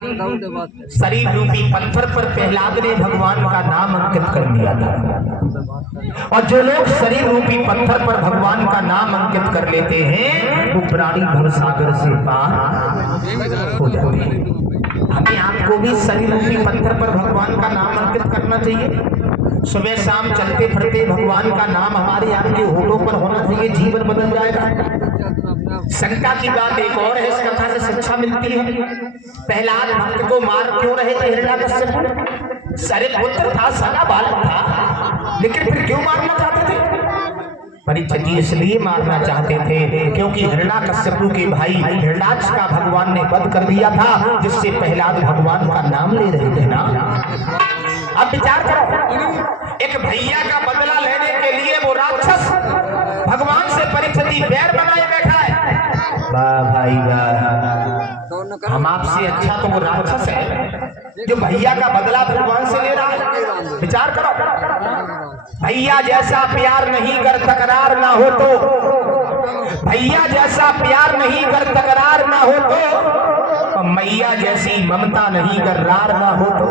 शरीर रूपी पत्थर पर प्रहलाद ने भगवान का नाम अंकित कर दिया था। और जो लोग शरीर रूपी पत्थर पर भगवान का नाम अंकित कर लेते हैं वो प्राणी भव सागर से पार हो जाते हैं। हमें आपको भी शरीर रूपी पत्थर पर भगवान का नाम अंकित करना चाहिए। सुबह शाम चलते फिरते भगवान का नाम हमारे आपके होठों पर होना चाहिए। जीवन बदल जाएगा। शंका की बात एक और है, इस कथा से शिक्षा मिलती है। प्रहलाद भक्त को मार क्यों रहे थे हिरण्याकश्यप? सारे पुत्र था, सगा बालक था, लेकिन फिर क्यों मारना चाहते थे? परीक्षित जी इसलिए मारना चाहते थे क्योंकि हिरण्याकश्यप के भाई हिरण्याक्ष का भगवान ने वध कर दिया था, जिससे प्रहलाद भगवान का नाम ले रहे थे ना। अब विचार करो, एक भैया का बदला लेने के लिए वो राक्षस भगवान से परीक्षित बैर बनाए बैठा है। वाह भाई वाह, हम आपसे अच्छा तो वो राक्षस है जो भैया का बदला भगवान से ले रहा है। विचार करो, भैया जैसा प्यार नहीं कर तकरार ना हो तो, भैया जैसा प्यार नहीं कर तकरार ना हो तो, मैया जैसी ममता नहीं कर रार ना हो तो,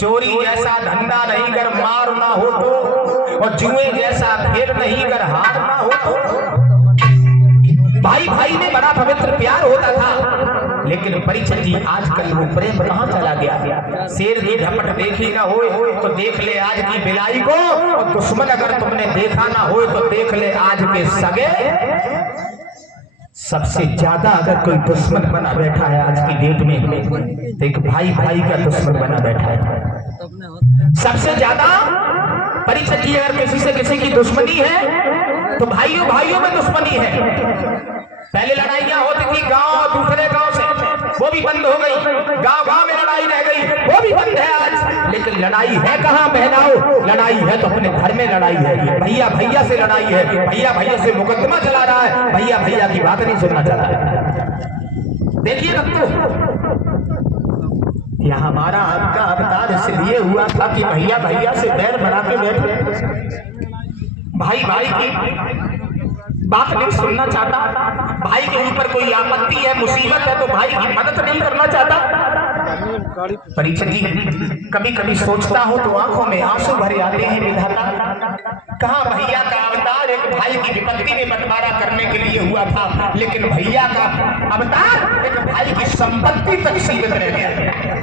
चोरी जैसा धंधा नहीं कर मार ना हो तो, और जुए जैसा खेल नहीं कर हार ना हो तो। भाई भाई में बड़ा पवित्र प्यार होता था, लेकिन परीक्षित जी आजकल वो प्रेम कहां चला गया? शेर की झपट देखी ना हो तो देख ले आज की बिलाई को, और दुश्मन अगर तुमने देखा ना हो तो देख ले आज के सगे। सबसे ज्यादा अगर कोई दुश्मन बना बैठा है आज की डेट में तो एक भाई भाई का दुश्मन बना बैठा है। सबसे ज्यादा परीक्षित जी अगर किसी से किसी की दुश्मनी है तो भाइयों भाइयों में दुश्मनी है। पहले लड़ाइयां होती थी गांव और दूसरे गांव से, वो भी बंद हो गई। गांव गांव में लड़ाई रह गई, वो भी बंद है आज। लेकिन लड़ाई है कहां बहनाओ? लड़ाई है तो अपने घर में लड़ाई है। भैया भैया से लड़ाई है, भैया भैया से मुकदमा चला रहा है, भैया भैया की बात नहीं सुनना चाहता है। देखिए दोस्तों, यह हमारा आपका अवतार इसलिए हुआ था कि भैया भैया से बैर बना के बैठे, भाई भाई की बात नहीं सुनना चाहता, भाई के ऊपर कोई आपत्ति है, मुसीबत है तो भाई की मदद नहीं करना चाहता। परीक्षित जी कभी कभी सोचता हूं तो आंखों में आंसू भरे आते हैं। विधाता, कहां भैया का अवतार एक भाई की विपत्ति में बंटवारा करने के लिए हुआ था, लेकिन भैया का अवतार एक भाई की संपत्ति तक सीमित रह गया।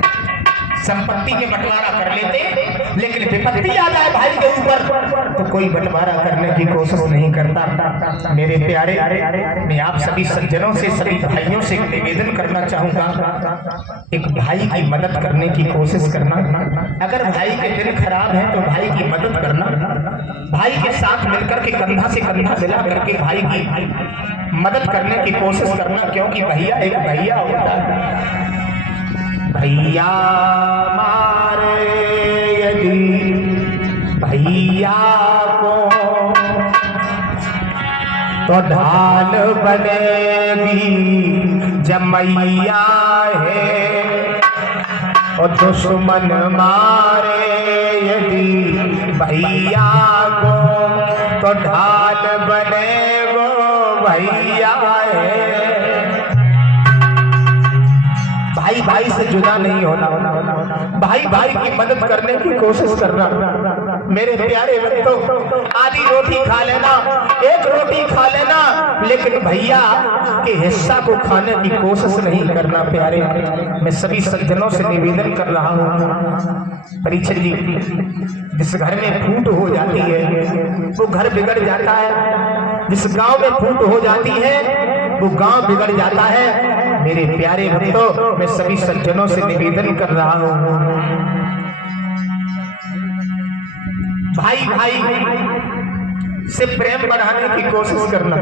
संपत्ति में बंटवारा कर लेते, लेकिन विपत्ति आ जाए भाई के ऊपर तो कोई बंटवारा करने की कोशिश नहीं करता। मेरे प्यारे, मैं आप सभी सज्जनों से, सभी भाइयों से निवेदन करना चाहूंगा, एक भाई की मदद करने की कोशिश करना। अगर भाई के दिन खराब है तो भाई की मदद करना, भाई के साथ मिलकर के कंधा से कंधा मिला करके भाई की मदद करने की कोशिश करना, क्योंकि भैया एक भैया होता है। भैया मारे यदि भैया को तो ढाल बनेगी जमैया है, और दुश्मन मारे यदि भैया को तो ढाल बने वो भैया है। भाई भाई से जुदा नहीं होना, भाई भाई की मदद करने की कोशिश करना। मेरे प्यारे बच्चों, आधी रोटी खा लेना, एक रोटी खा लेना, लेकिन भैया के हिस्सा को खाने की कोशिश नहीं करना। प्यारे, मैं सभी सज्जनों से निवेदन कर रहा हूँ। परीक्षित जी, जिस घर में फूट हो जाती है वो घर बिगड़ जाता है, जिस गांव में फूट हो जाती है वो गांव बिगड़ जाता है। मेरे प्यारे भक्तों, मैं सभी सज्जनों से निवेदन कर रहा हूं, भाई भाई से प्रेम बढ़ाने की कोशिश करना।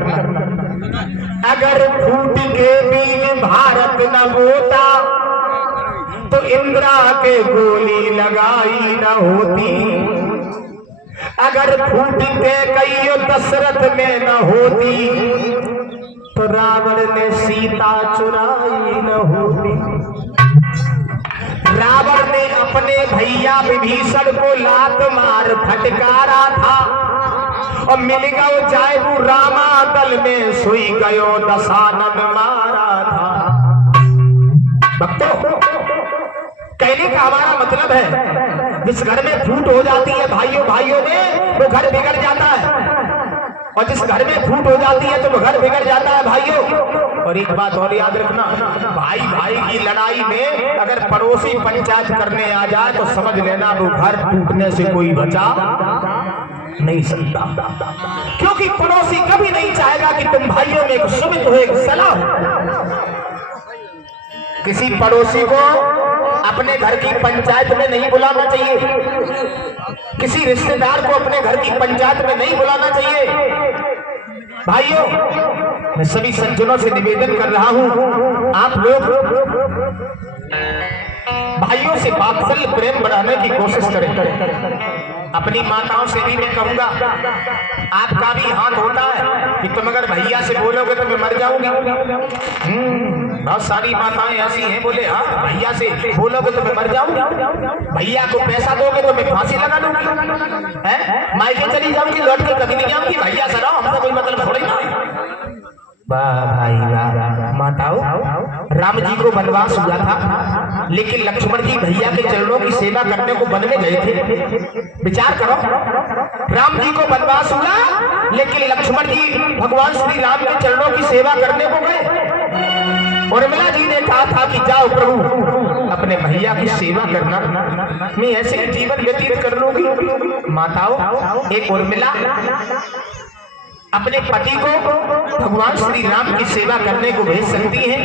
अगर फूट के बीज भारत न बोता तो इंदिरा के गोली लगाई न होती। अगर फूट के कई दशरथ में न होती तो रावण ने सीता चुराई न होती। रावण ने अपने भैया विभीषण को लात मार फटकारा था, और मिल गयो जायबू रामा दल में सुई गयो दशानन मारा था। भक्तों, कहने का हमारा मतलब है जिस घर में फूट हो जाती है भाइयों भाइयों में वो घर बिगड़ जाता है, और जिस घर में फूट हो जाती है तो वो घर बिगड़ जाता है भाइयों। और एक बात और याद रखना, भाई भाई की लड़ाई में अगर पड़ोसी पंचायत करने आ जाए तो समझ लेना वो घर टूटने से कोई बचा नहीं सकता, क्योंकि पड़ोसी कभी नहीं चाहेगा कि तुम भाइयों में एक सुमित हो, एक सलाह हो। किसी पड़ोसी को अपने घर की पंचायत में नहीं बुलाना चाहिए, किसी रिश्तेदार को अपने घर की पंचायत में नहीं बुलाना चाहिए। भाइयों, मैं सभी सज्जनों से निवेदन कर रहा हूं, आप लोग भाइयों से वात्सल्य प्रेम बढ़ाने की कोशिश करें। अपनी माताओं से भी मैं कहूंगा, आपका भी हाथ होता है कि तुम अगर भैया से बोलोगे तो मैं मर जाऊंगी। बहुत सारी माताएं ऐसी हैं, बोले हाँ भैया से बोलोगे तो मैं मर जाऊंगी, भैया को पैसा दोगे तो मैं फांसी लगा दूंगी, मायके चली जाऊंगी, लौट के कभी नहीं जाऊंगी, भैया से रहो, हमसे कोई मतलब थोड़ी ना। वाह भाई वाह। माताओं, राम जी को वनवास हुआ था, लेकिन लक्ष्मण जी भैया के चरणों की सेवा करने को वन में गए थे। विचार करो, राम जी को वनवास हुआ लेकिन लक्ष्मण जी भगवान श्री राम के चरणों की सेवा करने को गए। उर्मिला जी ने कहा था कि जाओ प्रभु अपने भैया की सेवा करना, मैं ऐसे जीवन व्यतीत कर लूंगी। माताओं, एक उर्मिला अपने पति को भगवान श्री राम की सेवा करने को भेज सकती है?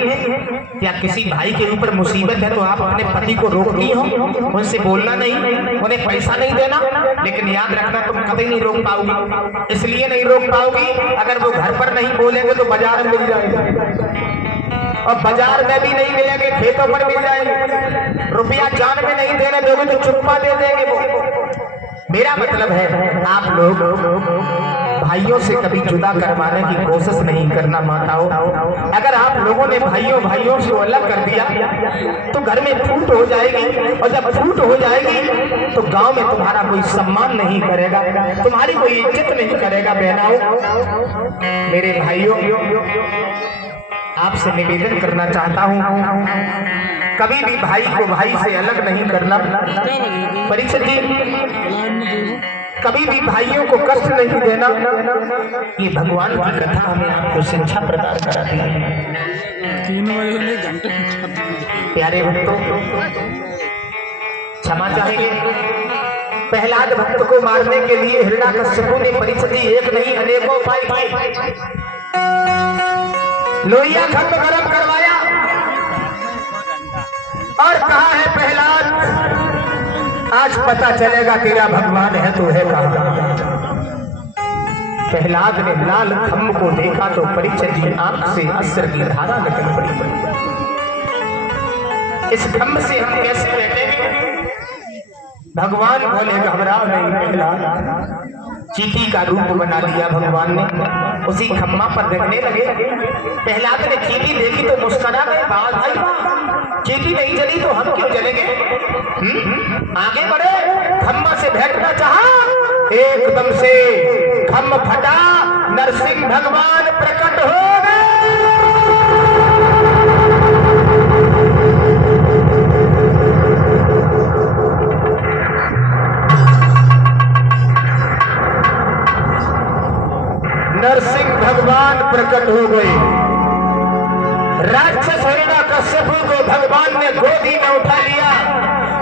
क्या किसी भाई के ऊपर मुसीबत है तो आप अपने पति को रोकती हो, उनसे बोलना नहीं, उन्हें पैसा नहीं देना? लेकिन याद रखना, तुम कभी नहीं रोक पाओगी। इसलिए नहीं रोक पाओगी, अगर वो घर पर नहीं बोलेंगे तो बाजार में मिल जाएगा, और बाजार में भी नहीं मिलेंगे, खेतों पर मिल जाएंगे। रुपया जान में नहीं देने दोगे तो चुप्पा दे देंगे वो। मेरा मतलब है आप लोग भाइयों से कभी जुदा करवाने की कोशिश नहीं करना। माताओं, अगर आप लोगों ने भाइयों से अलग कर दिया तो घर में फूट हो जाएगी, और जब फूट हो जाएगी तो गांव में तुम्हारा कोई सम्मान नहीं करेगा, तुम्हारी कोई इज्जत नहीं करेगा। बहनाओं, मेरे भाइयों, आपसे निवेदन करना चाहता हूं, कभी भी भाई को भाई से अलग नहीं करना। परीक्षित जी, कभी भी भाइयों को कष्ट नहीं देना। ये भगवान की कथा हमें आपको शिक्षा प्रदान कराती है। 3 बजे घंटे प्यारे भक्तों, क्षमा चाहेंगे। प्रहलाद भक्त को मारने के लिए हिरण्याकश्यपु ने परीक्षित एक नहीं अनेकों उपाय किए। लोहिया खंड गरम करवाया और कहा है प्रहलाद, आज पता चलेगा तेरा भगवान है तो है कहां। प्रहलाद ने लाल खम्भ को देखा तो परीक्षित जी आंख से अश्रु की धारा निकल पड़ी। इस खम्भ से हम कैसे बैठेंगे? भगवान बोले घबराओ नहीं प्रहलाद। चीटी का रूप बना दिया भगवान ने, उसी खम्भा पर देखने लगे। प्रहलाद ने चीटी देखी तो मुस्कुरा गए, भाई चीटी नहीं जली तो हम क्यों जलेंगे? आगे बढ़े, खम्भा से भेंटना चाहा, एकदम से खम्भ फटा, नरसिंह भगवान प्रकट हो गए। नरसिंह भगवान प्रकट हो गए। राक्षस हिरण्याकश्यपु को भगवान ने गोदी में उठा लिया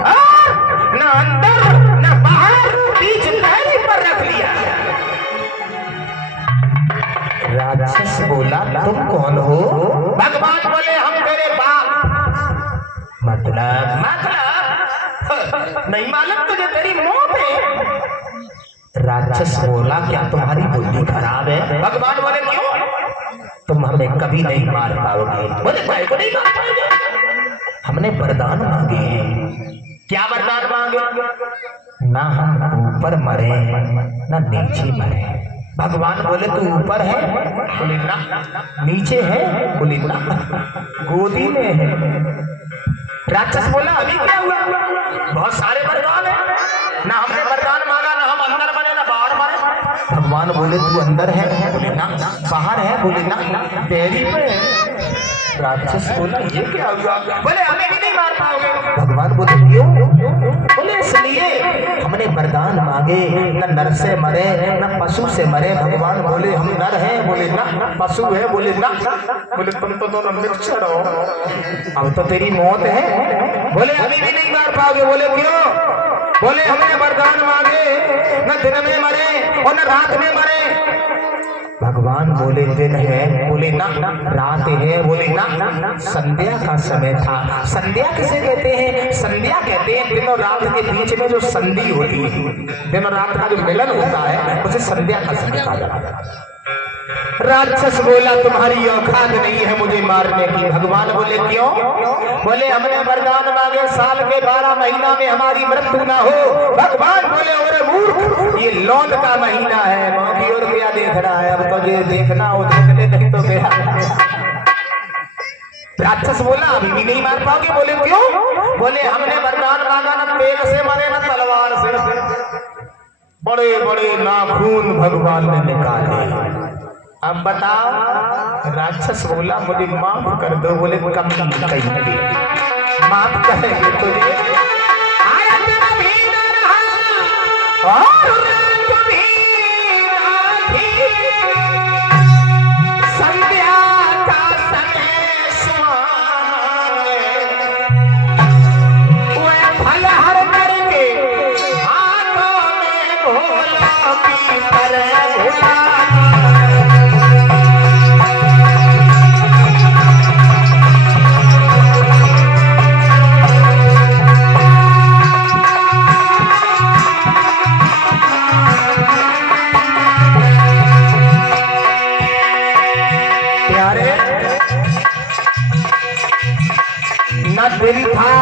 और न अंदर न बाहर, बीच पैरी पर रख लिया। राक्षस बोला, तुम कौन हो? भगवान बोले, हम तेरे बाप। मतलब नहीं मालूम तुझे, तेरी मौत है। राक्षस बोला, क्या तुम्हारी बुद्धि खराब है? भगवान बोले, क्यों? तुम हमें कभी नहीं मार पाओगे। बोले, भाई को नहीं मार पाएंगे? हमने वरदान मांगे हैं। क्या वरदान मांगे? ना हम ऊपर मरे ना नीचे मरे। भगवान बोले, तू ऊपर है? बोले ना। नीचे है? बोले ना। गोदी में है। राक्षस बोला, अभी क्या हुआ? बहुत सारे वरदान है, ना हमने वरदान मांगा, ना हम अंदर मरे ना बाहर मरे। भगवान बोले, तू अंदर है? बोले ना। बाहर है? बोले ना। डेयरी पे है। राक्षस बोला, ये क्या हुआ? बोले, हमें भी नहीं मार पाओगे। भगवान बोले, क्यों? हमने वरदान मांगे, न नर से मरे न पशु से मरे। भगवान बोले हम नर हैं, बोले ना। पशु है, बोले ना। बोले तुम तो दोनों मिक्सर हो, अब तो तेरी मौत है। बोले अभी भी नहीं मार पाओगे। बोले क्यों? बोले हमने वरदान मांगे, न दिन में मरे और न रात में मरे। भगवान बोले दिन है, बोले ना। रात है, बोले ना। संध्या का समय था। संध्या किसे कहते हैं? संध्या कहते हैं दिन और रात के बीच में जो संधि होती है, दिन और रात का जो मिलन होता है, उसे संध्या का समय कहा जाता है। राक्षस बोला तुम्हारी औकात नहीं है मुझे मारने की। भगवान बोले क्यों? बोले हमने वरदान मांगे साल के 12 महीना में हमारी मृत्यु ना हो। भगवान बोले अरे मूर्ख, ये लौन का महीना है, बाकी और क्या देख रहा है? अब तो ये देखना हो देख ले, नहीं तो गया। राक्षस बोला अभी भी नहीं मार पाओगे। बोले क्यों? बोले हमने वरदान मांगा न तेग से मरे न तलवार से। बड़े बड़े नाखून भगवान ने निकाले। अब बताओ, राक्षस बोला मुझे माफ कर दो। बोले कम कहेंगे, माफ करेंगे तुझे। आया दिन भी न रहा और रात भी ना थी, संध्या का समय सुहाए, वह फल हर करके हाथों में भोला की तरह भुला। न दिन था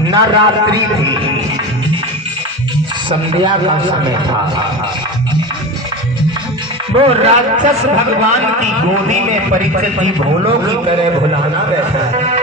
न रात्रि थी, संध्या का समय था। वो राक्षस भगवान की गोदी में परिचित ही भोलों की तरह भुलाना बैठा है।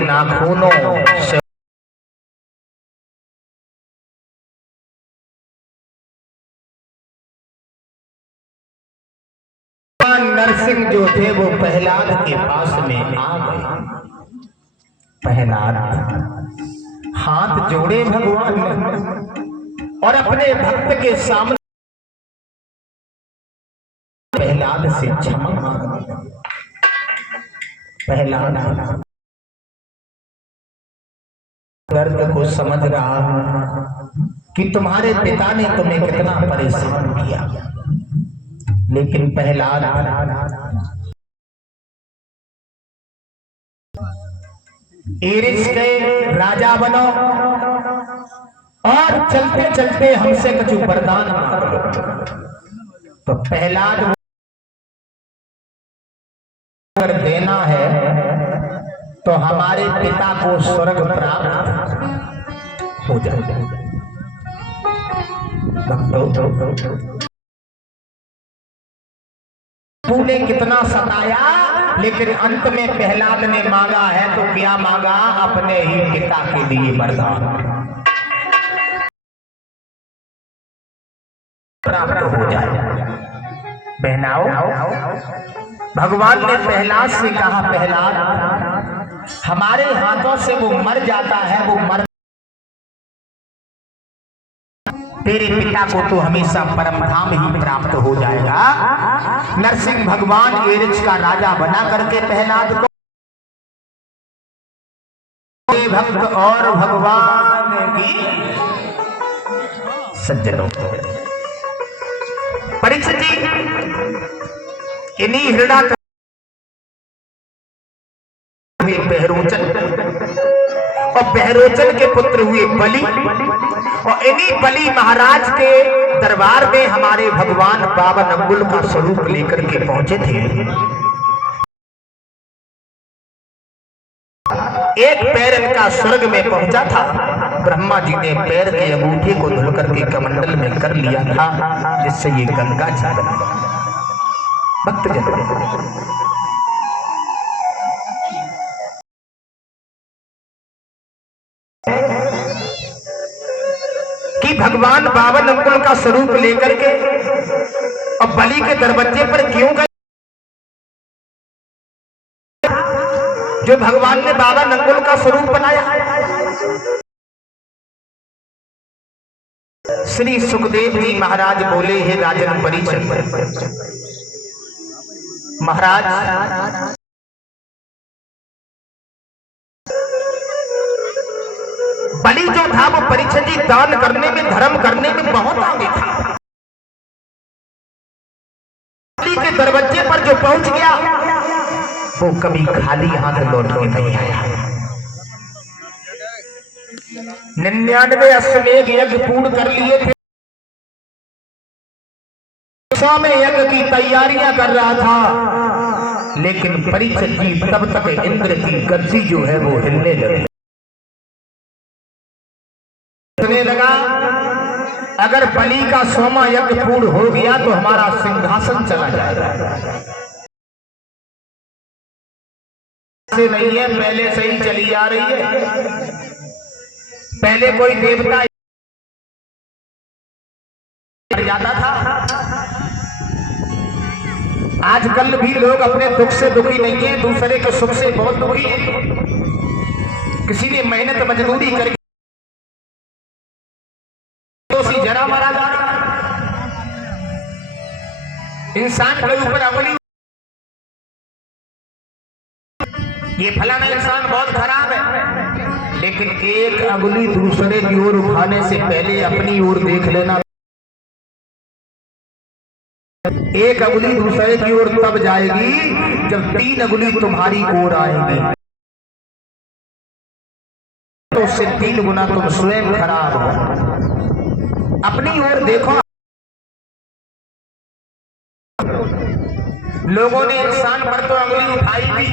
नाखूनों से नरसिंह जो थे वो प्रहलाद के पास में आ गए। प्रहलाद हाथ जोड़े भगवान ने और अपने भक्त के सामने प्रहलाद से क्षमा मांगा। प्रहलाद दर्द को समझ रहा हूं कि तुम्हारे पिता ने तुम्हें कितना परेशान किया, लेकिन प्रहलाद एरिस के राजा बनो और चलते चलते हमसे कुछ वरदान मांगो। तो प्रहलाद अगर देना है तो हमारे पिता को स्वर्ग प्राप्त हो जाए। तूने कितना सताया, लेकिन अंत में प्रहलाद ने मांगा है तो क्या मांगा? अपने ही पिता के लिए वरदान प्राप्त हो जाए। बहनाओ, भगवान ने प्रहलाद से कहा, प्रहलाद हमारे हाथों से वो मर जाता है, वो मर तेरे पिता को तो हमेशा परम धाम ही प्राप्त हो जाएगा। नरसिंह भगवान एरिच का राजा बना करके प्रहलाद को भक्त और भगवान की सज्जनों परीक्षित जी इन्हीं हृदय हुए बहरोचन और बहरोचन के पुत्र हुए बलि, और इन्हीं बलि महाराज के दरबार में हमारे भगवान बावन अंगुल का स्वरूप लेकर के पहुंचे थे। एक पैर इनका स्वर्ग में पहुंचा था। ब्रह्मा जी ने पैर के अंगूठे को धुल करके कमंडल में कर लिया था, जिससे ये गंगा जी बना। भक्त जन कि भगवान बावन अंगुल का स्वरूप लेकर के और बलि के दरवाजे पर क्यों गए? जो भगवान ने बावन अंगुल का स्वरूप बनाया। श्री सुखदेव जी महाराज बोले, हे राजन परीक्षित महाराज, बलि जो था वो परीक्षित जी दान करने में, धर्म करने में बहुत आगे था। बलि के दरवाजे पर जो पहुंच गया वो कभी खाली हाथ लौट के नहीं आया। 99 अश्वमेध यज्ञ पूर्ण कर लिए थे, 100वें यज्ञ की तैयारियां कर रहा था, लेकिन परीक्षित जी तब तक इंद्र की गद्दी जो है वो हिलने लगा। अगर बलि का 100वां यज्ञ पूर्ण हो गया तो हमारा सिंहासन चला जाएगा। से नहीं है, पहले से ही चली जा रही है। पहले कोई देवता जाता था, आजकल भी लोग अपने दुख से दुखी नहीं है, दूसरे के सुख से बहुत दुखी है। किसी ने मेहनत मजदूरी करके जरा मारा जा रहा है। इंसान के ऊपर अमली, ये फलाना इंसान बहुत खराब है, लेकिन एक अंगुली दूसरे की ओर उठाने से पहले अपनी ओर देख लेना। एक अंगुली दूसरे की ओर तब जाएगी जब 3 अंगुली तुम्हारी ओर आएगी, तो उससे 3 गुना तुम स्वयं खराब हो। अपनी ओर देखो। लोगों ने इंसान पर तो अंगुली उठाई थी,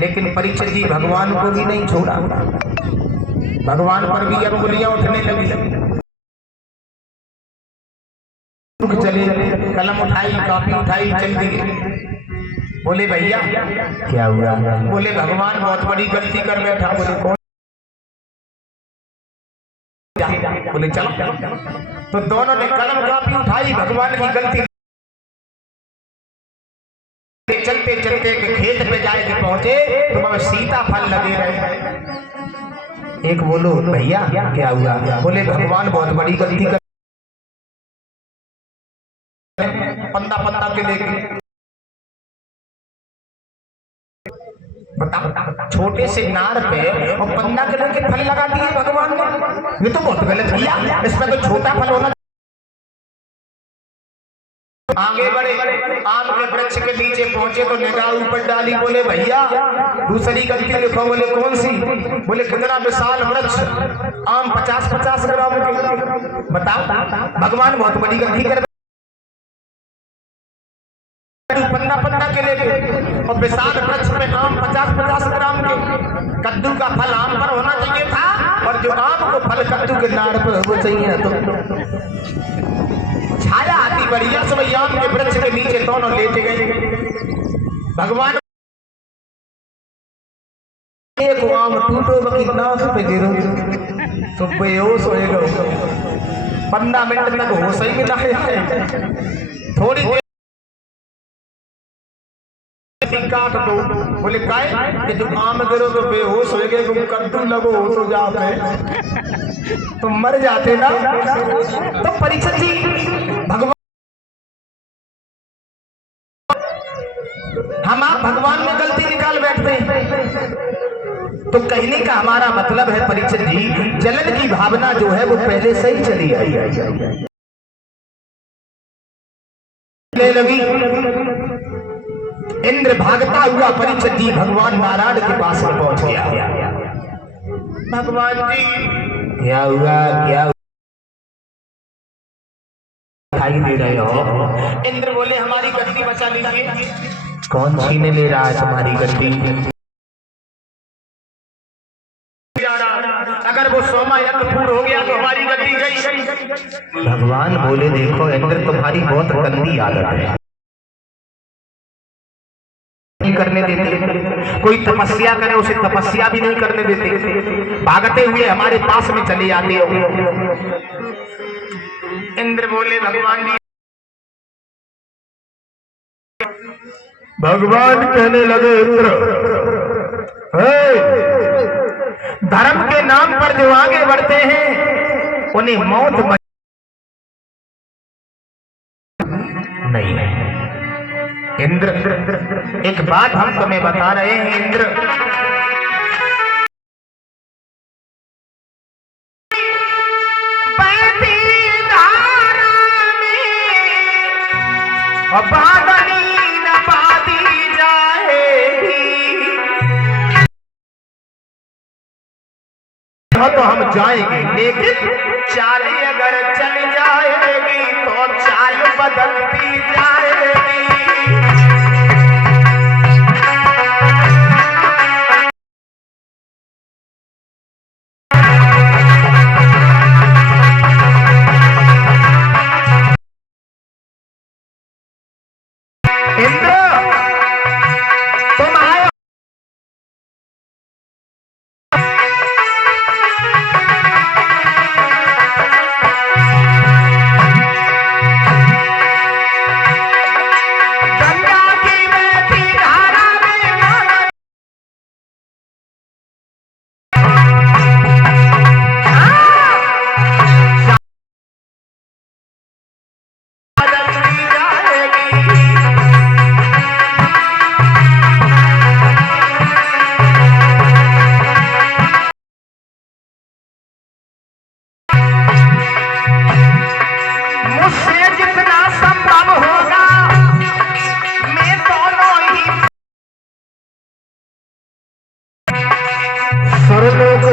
लेकिन परीक्षित जी भगवान को भी नहीं छोड़ा। भगवान पर भी अंगुलियां उठने लगी। चले, कलम उठाई, कॉपी उठाई, चल दिए। बोले भैया क्या हुआ? बोले भगवान बहुत बड़ी गलती कर बैठा। बोले कौन? बोले चलो। तो दोनों ने कलम कॉपी उठाई, भगवान की गलती। चलते चलते खेत पे जाके पहुंचे तो वहां सीताफल लगे रहे। एक बोलो भैया क्या हुआ? बोले भगवान बहुत बड़ी गलती कर, पत्ता पत्ता के लेके। बता, छोटे से नार पे और पन्ना के लेके फल लगा दिए भगवान ने। ये तो बहुत गलत किया, इसमें तो छोटा फल होना। आगे बढ़े, आम के वृक्ष के नीचे पहुंचे तो निगाह ऊपर डाली, बोले भैया दूसरी गलती लिखो। बोले कौन सी? बोले कितना विशाल वृक्ष, आम 50-50 ग्राम के। बताओ, भगवान बहुत बड़ी गलती कर पन्ना के लेके, और विशाल वृक्ष पे आम 50-50 ग्राम के। कद्दू का फल आम पर होना चाहिए था, और जो आम को फल कद्दू के नाड़ पर हो चाहिए। तो छाया आती बढ़िया समय आम के वृक्ष के नीचे दोनों लेटे गए। भगवान एक आम टूटो बकी नाक पे गिरो तो बेहोश होएगा। 15 मिनट तक होश ही ना है। थोड़ी देर काट दो। बोले काय कि जो आम गिरो तो बेहोश हो गए, तुम कद्दू लगो हो तो जा पे तो मर जाते ना। तो परीक्षित जी भगवान, हम आप भगवान में गलती निकाल बैठते हैं। तो कहने का हमारा मतलब है परीक्षित जी, जलन की भावना जो है वो पहले से ही चली आई लगी। इंद्र भागता हुआ परीक्षित जी भगवान नारायण के पास में पहुंच गया। भगवान जी क्या हुआ, क्या दिखाई दे रहे हो? इंद्र बोले हमारी गद्दी बचा लीजिए। कौन छीने ले रहा है तुम्हारी गद्दी? अगर वो सोमा यज्ञ पूर्ण हो गया तो हमारी गद्दी गई। भगवान बोले देखो इंद्र, तुम्हारी बहुत गंदी आदत है, नहीं करने देते। कोई तपस्या करे उसे तपस्या भी नहीं करने देते, भागते हुए हमारे पास में चले आते हो। इंद्र बोले भगवान जी, भगवान कहने लगे इंद्र, धर्म के नाम पर जो आगे बढ़ते हैं उन्हें मौत नहीं है। इंद्र एक बात हम तुम्हें बता रहे हैं इंद्र, बहती धारा में बादली न बादी जाएगी, तो हम जाएंगे, लेकिन चाल अगर चल जाएगी तो चाल बदलती जाएगी।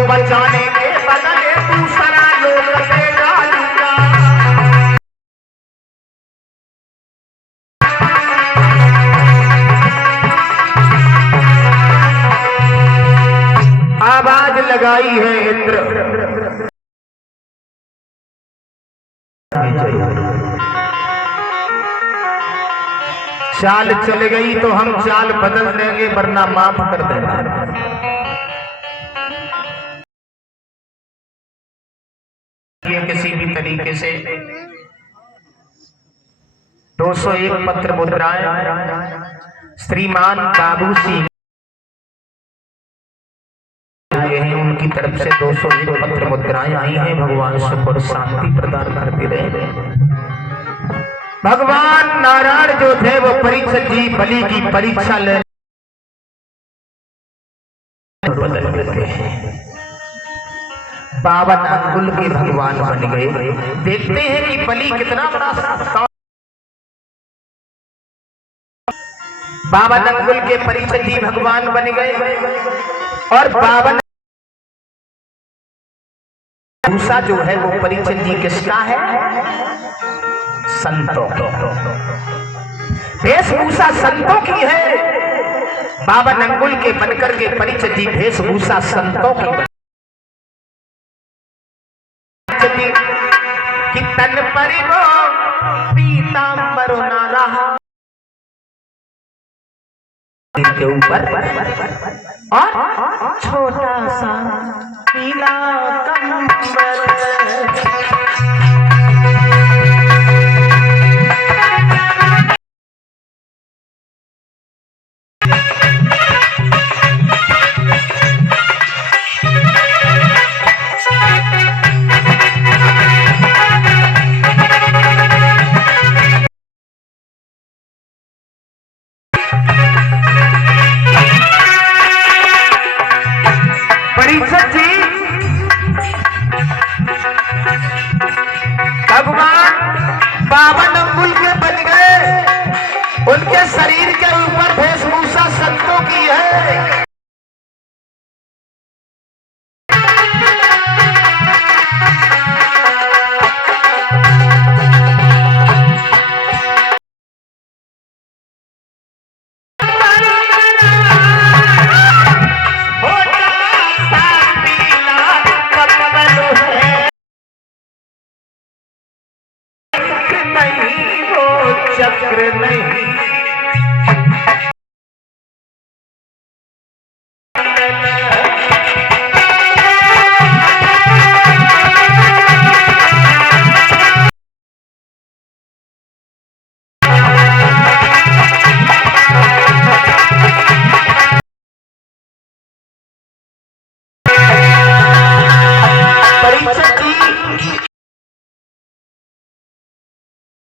बचाने के बदले दूसरा लोग दे डालूंगा। आवाज लगाई है इंद्र, चाल चल गई तो हम चाल बदल देंगे, वरना माफ कर देंगे। किसी भी तरीके से 201 पत्र मुद्राएं श्रीमान बाबू सिंह हैं, उनकी तरफ से 201 पत्र मुद्राएं आई हैं। भगवान सुख शांति प्रदान करते रहे। भगवान नारायण जो थे वो परीक्षित जी बलि की परीक्षा ले बदल देते हैं। 52 अंगुल के भगवान बन गए। देखते हैं कि बलि कितना बड़ा बावन अंगुल के परिचय जी भगवान बन गए और बावन भूषा जो है वो परिचय जी किसका है? संतों। वेशभूषा संतों की है। बावन अंगुल के बनकर के परिचय जी वेशभूषा संतों की कि तन पर वो पीतांबर ना रहा के ऊपर और छोटा सा पीला कंबल। भगवान बावन अंगुल के बन गए, उनके शरीर के ऊपर वेशभूषा संतों की है। चक्र नहीं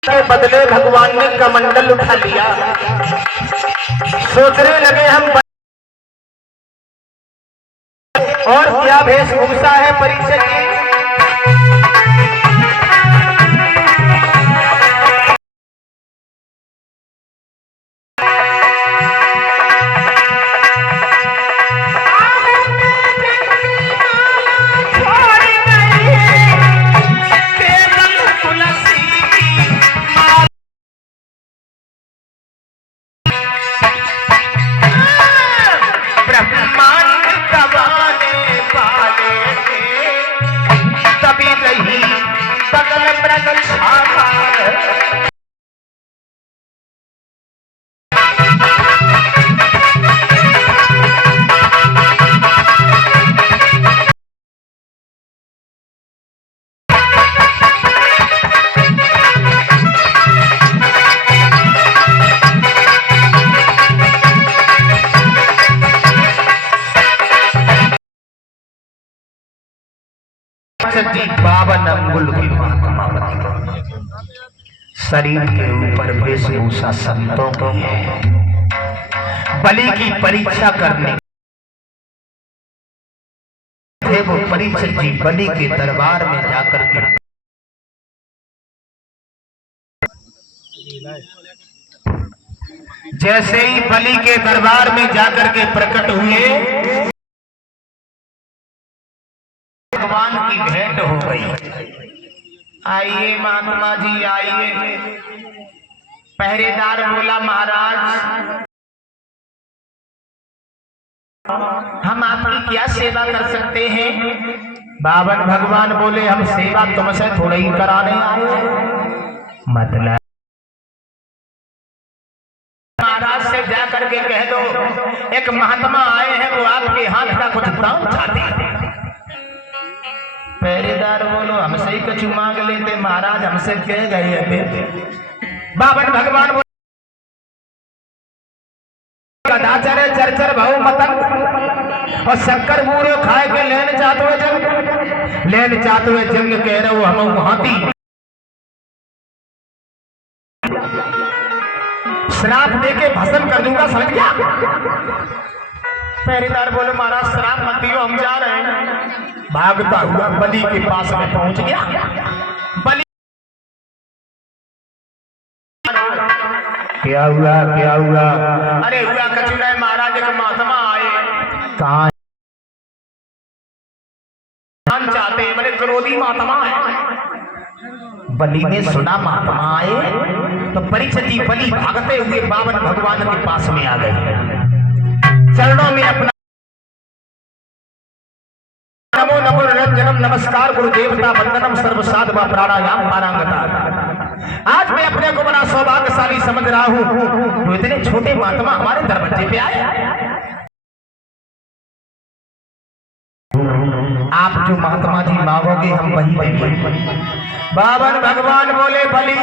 के बदले भगवान ने कमंडल उठा लिया। सोचने लगे हम और क्या वेशभूषा है परिचय की। बावन अंगुल की शरीर के ऊपर वेशभूषा संतों की है। बलि की परीक्षा करने थे वो परिचय जी बलि के दरबार में जाकर के जैसे ही बलि के दरबार में जाकर के प्रकट हुए, भगवान की भेंट हो गई। आइए महात्मा जी आइए। पहरेदार बोला महाराज हम आपकी क्या सेवा कर सकते हैं? बावन भगवान बोले हम सेवा तुमसे थोड़ा ही कराने आए हैं। मतलब महाराज से जाकर के कह दो एक महात्मा आए हैं वो आपके हाथ का कुछ दाम चाहते हैं। पहरेदार बोलो हमसे ही कुछ मांग लेते महाराज, हमसे कह गए अबे। बावन भगवान बोले कदाचार चरचर भाव मतंग और शक्कर बूढ़े खाए के लेन चाहते हुए जंग कह रहे हो हम हाथी श्राप देके भस्म कर दूंगा, समझ गया? पहरेदार बोले महाराज श्राप मत दियो हम जा रहे हैं। भागता हुआ बलि के पास में पहुंच गया। बलि क्या हुआ क्या हुआ? अरे हुआ कचुरा महाराज के महात्मा आए। कहाँ चाहते हैं? बड़े क्रोधी महात्मा है। बलि ने सुना महात्मा आए तो परिचिति बलि भागते हुए बावन भगवान के पास में आ गए, चरणों में अपना नमो नमो निरंजनम नमस्कार गुरु देवता वंदनम सर्व साधवा प्राणायाम पारंगता। आज मैं अपने को बड़ा सौभाग्यशाली समझ रहा हूँ तो इतने छोटे महात्मा हमारे दरवाजे पे आए। आप जो महात्मा जी मांगोगे हम वही देंगे। बावन भगवान बोले बलि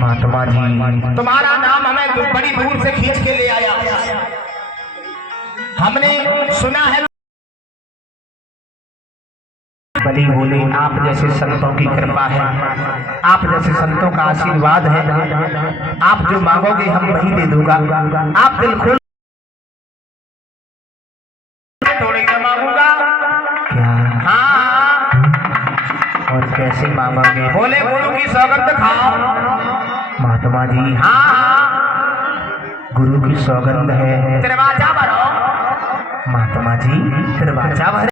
महात्मा जी तुम्हारा नाम हमें बड़ी दूर से खींच के ले आया, हमने सुना है। बलि बोले आप जैसे संतों की कृपा है, आप जैसे संतों का आशीर्वाद है, आप जो मांगोगे हम वही दे दूंगा। आप दिल खोल थोड़ी ना मांगूंगा क्या? हाँ और कैसे मांगोगे? बोले गुरु की सौगंध खाओ। महात्मा जी हाँ गुरु की सौगंध है। दरवाजा भरो महात्मा जी, दरवाजा भरो।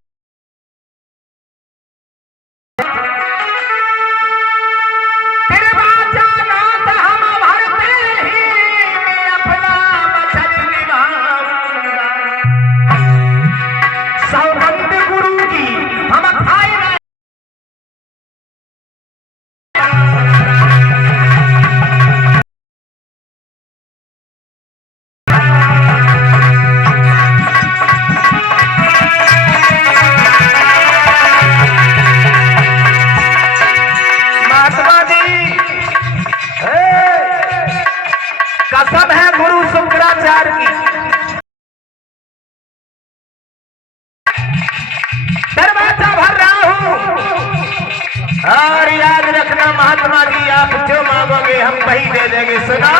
कसम है गुरु शुक्राचार्य की, दरवाजा भर रहा हूं और याद रखना महात्मा जी आप जो मांगोगे हम वही दे देंगे। सुना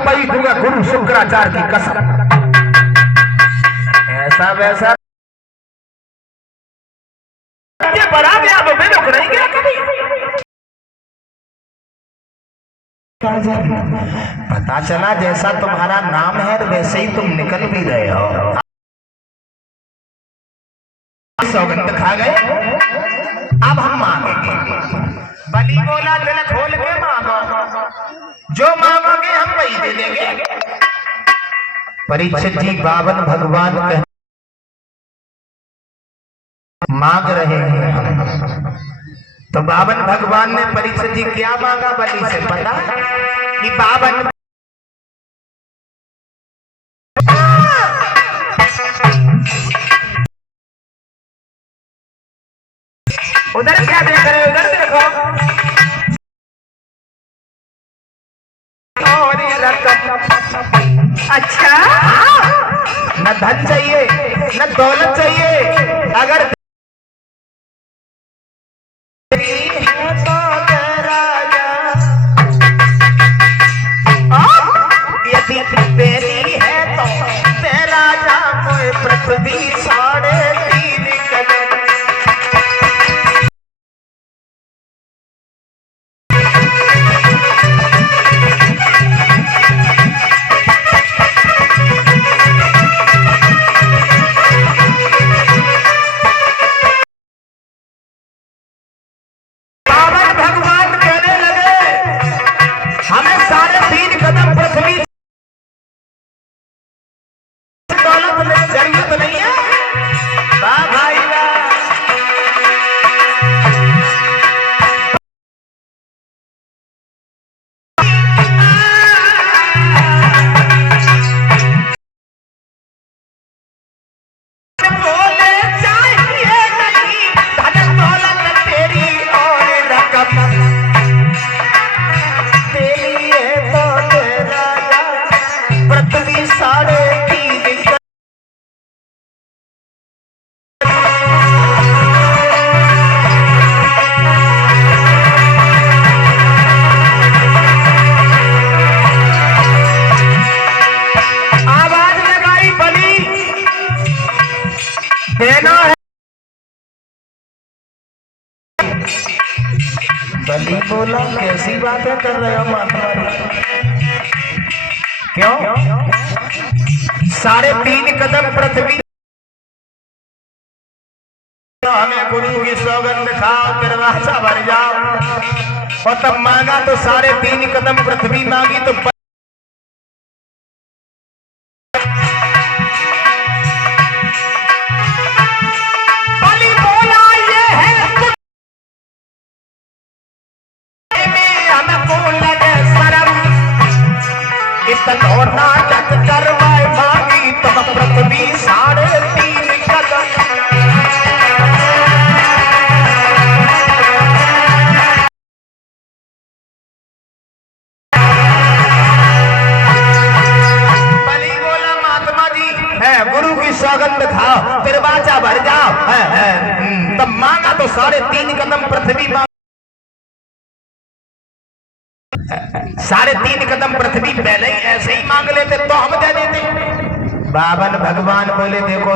पही दूंगा गुरु शुक्राचार्य की कसम। ऐसा वैसा बढ़ा गया तो बेरोक नहीं गया कभी। पता चला जैसा तुम्हारा नाम है वैसे ही तुम निकल भी रहे हो। सौगंध खा गए, अब हम मांगेंगे। बलि बोला दिल खोल के मांगो, जो मांगोगे हम वही दे देंगे। परीक्षित जी बावन भगवान मांग रहे हैं हम, तो बावन भगवान ने परीक्षित जी क्या मांगा बलि से पता कि बावन उधर क्या देख रहे हो, उधर देखो। अच्छा न धन चाहिए न दौलत चाहिए, अगर यदि तेरी है तो तेरा जा कोई पृथ्वी 3.5 कदम। बोला कैसी बातें कर रहे हो महात्मा जी? क्यों? 3.5 कदम पृथ्वी हमें गुरु की सौगंध खाओ दरवाजा भर जाओ, और तब मांगा तो 3.5 कदम पृथ्वी मांगी तो नाटक करवाए मांगी तो पृथ्वी 3.5 कदम। बलि बोला महात्मा जी है गुरु की सौगंध खाओ दरवाजा भर जाओ, तब मांगा तो 3.5 कदम पृथ्वी 3.5 कदम पृथ्वी पहले ही ऐसे ही मांग लेते तो हम दे देते। बावन भगवान बोले देखो,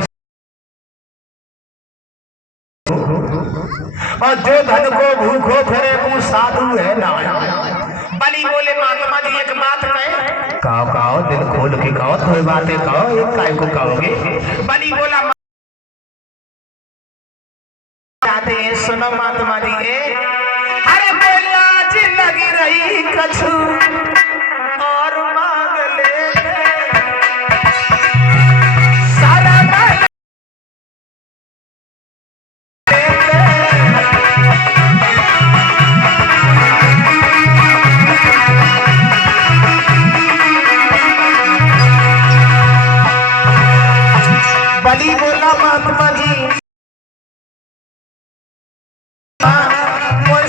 और जो धन को भूखो फिरे वो साधु है ना। बलि बोले महात्मा जी एक बात कहे, कहो दिल खोल के कहो, तो बातें कहो, एक काय को कहोगे? बलि बोला चाहते हैं सुनो महात्मा जी के, अरे बोला लगी रही कछु और मांग ले सारा बलि बोला महात्मा जी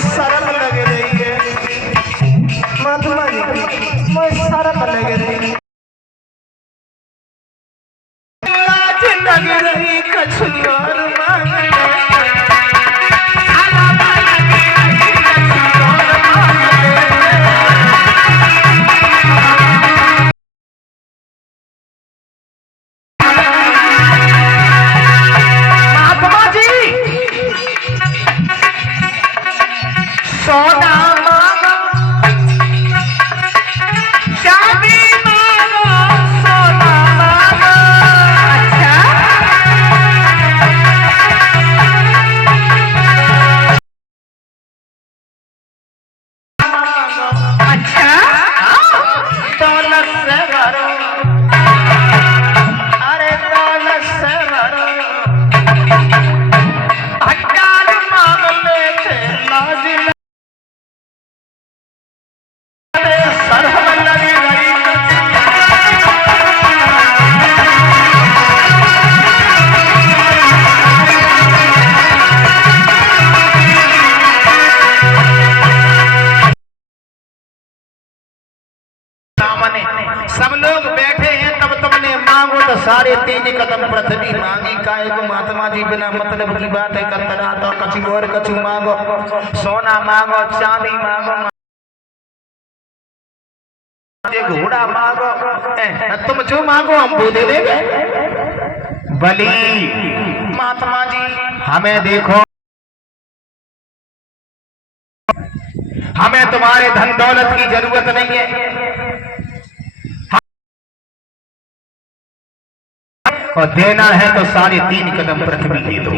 शर्म लग रही है, महात्मा जी मुझे शर्म लग रही, लाज लग रही कछु और मांग महात्मा जी सोना सब लोग बैठे हैं, तब तुमने मांगो तो 3.5 कदम पृथ्वी मांगी। काहे को महात्मा जी बिना मतलब की बात है करता तो कछु और कछु मांगो, सोना मांगो, चांदी मांगो, घोड़ा मांगो, तुम जो मांगो हम वो दे देंगे। बलि महात्मा जी हमें देखो, हमें तुम्हारे धन दौलत की जरूरत नहीं है, और देना है तो 3.5 कदम पृथ्वी दे दो।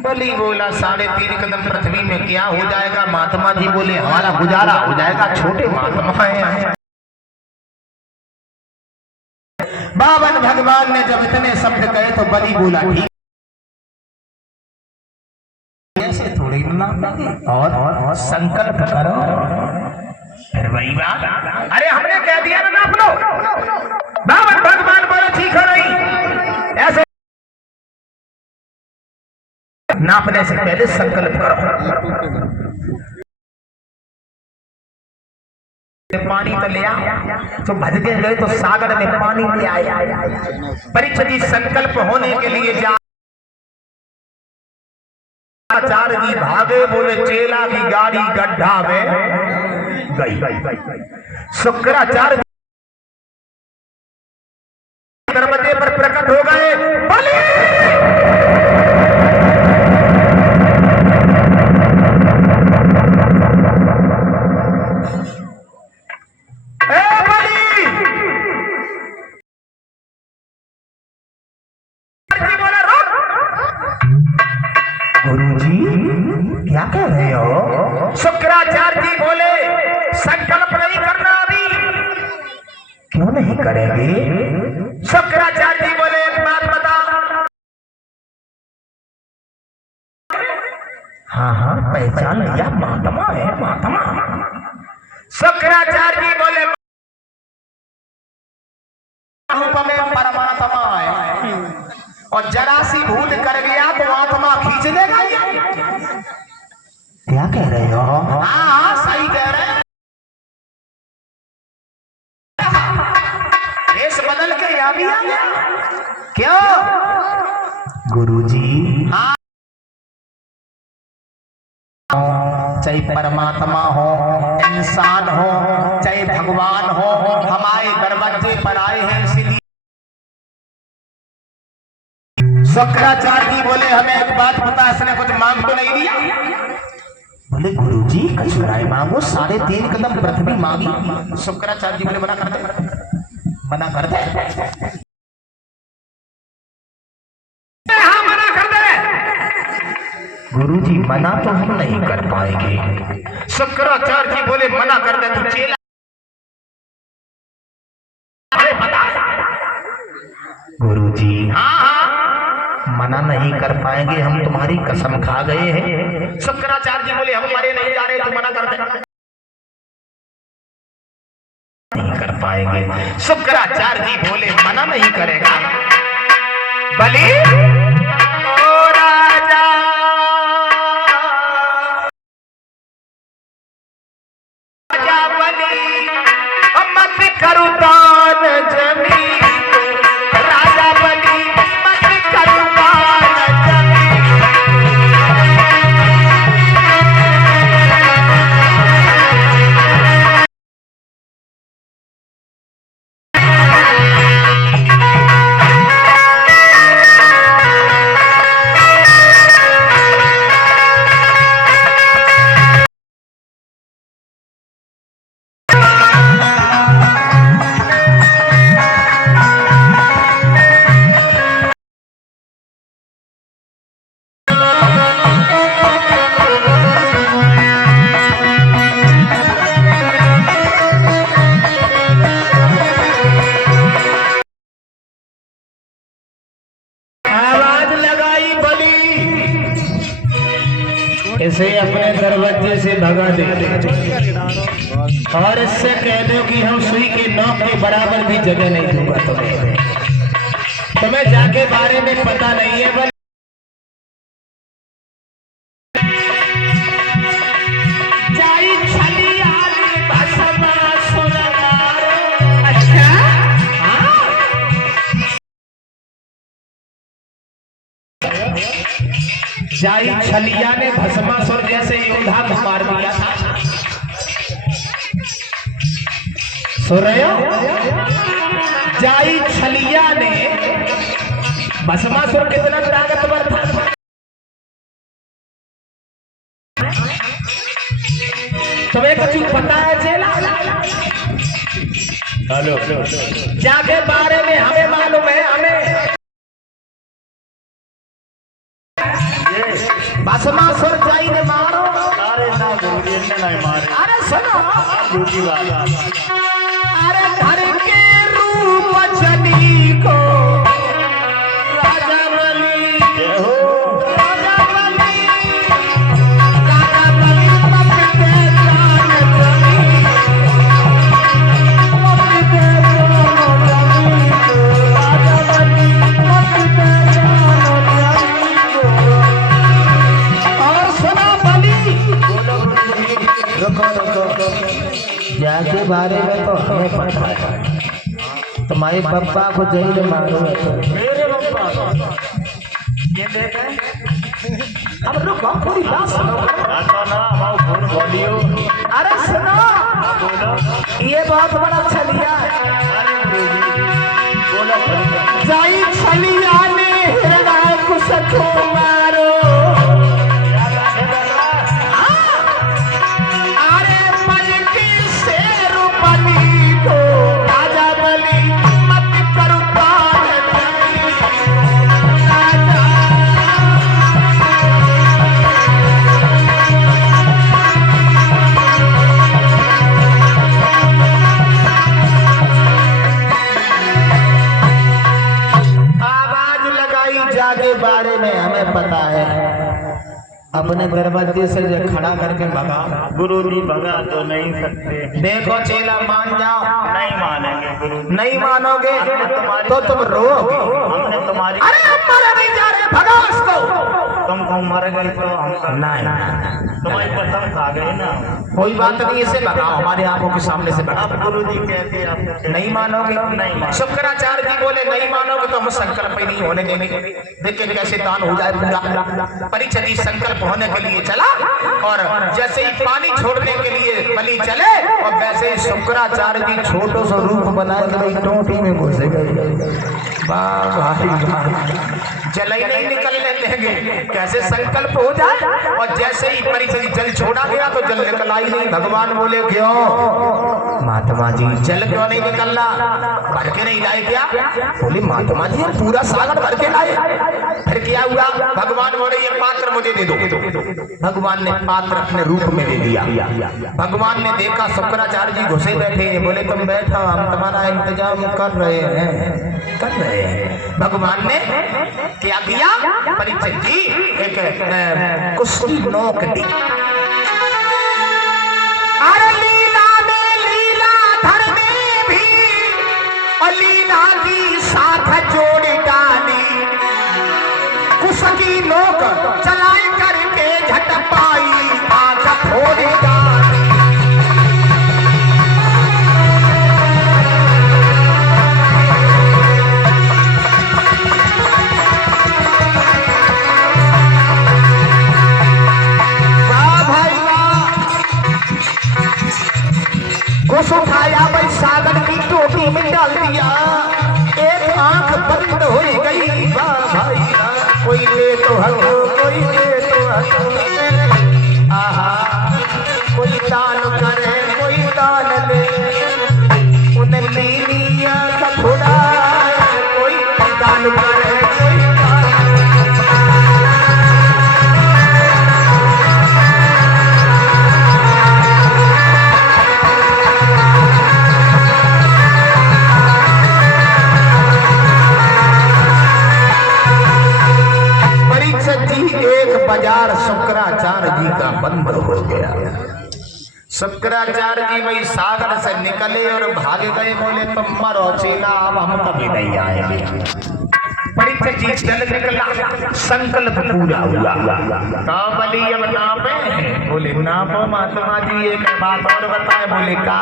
बलि बोला 3.5 कदम पृथ्वी में क्या हो जाएगा? महात्मा जी बोले हमारा गुजारा हो जाएगा, छोटे महात्मा हैं। बावन भगवान ने जब इतने शब्द कहे तो बलि बोला ठीक, ऐसे थोड़ी ना, और संकल्प करो। फिर वही बात, अरे हमने कह दिया ना नाप लो। बावन भगवान बोले ठीक हो रही, ऐसे नापने से पहले संकल्प करो। पानी तो ले आ, तो भज के गए तो सागर में पानी ले आए। परीक्षा जी संकल्प होने के लिए जा आचार्य जी भागे, बोले चेला की गाड़ी गड्ढा में गई। शुक्राचार्य दरवाजे पर प्रकट हो गए, बलि नहीं करेंगे? शुक्राचार्य जी बोले एक बात बता। हाँ हाँ पहचान लिया, महात्मा है महात्मा। शुक्राचार्य जी बोले में परमात्मा है, और जरा सी भूल कर गया तो आत्मा खींच लेगा। क्या कह रहे हो? हाँ सही कह रहे हैं। देश बदल के यहाँ भी आ गया क्यों? गुरुजी हाँ, चाहे परमात्मा हो, इंसान हो, चाहे भगवान हो, हमारे दरवाजे पर आए हैं इसलिए। शुक्राचार्य जी बोले हमें एक बात पता, इसने कुछ मांग तो नहीं दिया? बोले गुरुजी कचुराए मांगो, 3.5 कदम पृथ्वी मांगी। शुक्राचार्य जी बोले मना कर दे, मना कर दे, हाँ मना कर दे। गुरुजी मना तो हम नहीं कर पाएंगे। शुक्राचार्य जी बोले मना कर दे तू चेला। अरे बता गुरुजी हाँ हाँ मना नहीं कर पाएंगे, हम तुम्हारी कसम खा गए हैं। शुक्राचार्य जी बोले हम मरे नहीं जा रहे, तू मना कर दे। नहीं कर पाएंगे। शुक्राचार्य जी बोले मना नहीं करेगा। बलि ओ राजा राजा बलि मत करो दान जमीन, राजा बलि मत करो दान जमीन। इसे अपने दरवाजे से भगा दे और इससे कह दो कि हम सुई के नोक के बराबर भी जगह नहीं दूंगा तुम्हें जाके बारे में पता नहीं है। बल जाई छलिया ने भस्मासुर जैसे योद्धा को मार दिया था। सुन रहे हो? जाई छलिया ने भस्मासुर कितना ताकतवर था। तुम्हें कुछ पता है चेला? हेलो जाके बारे में हमें मालूम है। हमें भस्मासुर जाई ने मारो। अरे ना गुरुजी ने नहीं मारे। अरे सुनो गुरुजी बात। अरे घर के रूप चली को राजा बलि हो, राजा बलि मत के जान जमी, मत के जान जमी, राजा बलि मत के जान जमी। जाके बारे में तो हमें पता है, तुम्हारे पप्पा को जेल मारो है तो मेरे पप्पा ये देखे। अब रुको पूरी बात सुनो। अरे सुनो ये बहुत बड़ा छलिया है। जाई छलिया ने हृदय को सखो मारो। अपने दरवाजे से जो खड़ा करके भगा। गुरु जी भगा तो नहीं सकते। देखो चेला मान जाओ। नहीं मानेंगे गुरु। नहीं मानोगे तो तुम रोओगे। हमने तुम्हारी, अरे हम मर नहीं जा रहे, भगाओ इसको। तुम मर गए तो हम नहीं, तुम्हारी कसम खा गए ना। कोई बात नहीं, इसे भगाओ, हमारे आंखों के सामने से भगाओ। अब गुरु जी कहते आप नहीं मानोगे। नहीं। शुक्राचार्य जी बोले नहीं मानोगे तो हम संकल्प ही नहीं होने देंगे। देखिए कैसे दान हो जाए पूरा। परीक्षित जी संकल्प होने के लिए चला और जैसे ही पानी छोड़ने के लिए बलि चले और वैसे ही शुक्राचार्य जी छोटो सा रूप बना के भाई टोटी में घुस गए। वाह भाई वाह, जल ही नहीं निकलने देंगे। कैसे संकल्प हो जाए और जैसे ही परीक्षित जी जल छोड़ा गया तो जल निकला ही नहीं। भगवान बोले क्यों महात्मा जी जल क्यों नहीं निकल रहा, भर के नहीं लाए क्या? बोले महात्मा जी हम पूरा सागर भर के लाए। फिर क्या हुआ? भगवान बोले ये पात्र मुझे दे दो। भगवान ने पात्र अपने रूप में दे दिया। भगवान ने देखा शुक्राचार्य जी घुसे बैठे हैं। बोले तुम बैठो, हम तुम्हारा इंतजाम कर रहे हैं, कर रहे हैं। भगवान ने क्या किया? परीक्षित जी एक कुश्ती नोक दी। अरे लीला में लीला धर में भी और लीला की साथ जोड़ डाली। कुश की नोक चलाए करके झट पाई आंख फोड़ डाली। कुछ उठाया भाई सागर की टोटी में डाल दिया। एक आंख बंद हो गई। वाह भाई वाह, कोई ले तो हटो, कोई ले तो हटो। आहा, कोई दान करे, कोई दान ले। उन्हें ले लिया थोड़ा, कोई दान करे, कोई बाजार शुक्राचार्य जी का बंद हो गया। शुक्राचार्य जी वही सागर से निकले और भाग गए। बोले तुम मरो चेला, अब हम कभी नहीं आएंगे। परीक्षित जी चल निकला, संकल्प पूरा हुआ। कहा बलि अब नापे? बोले नापो महात्मा जी। एक बात और बताए। बोले का?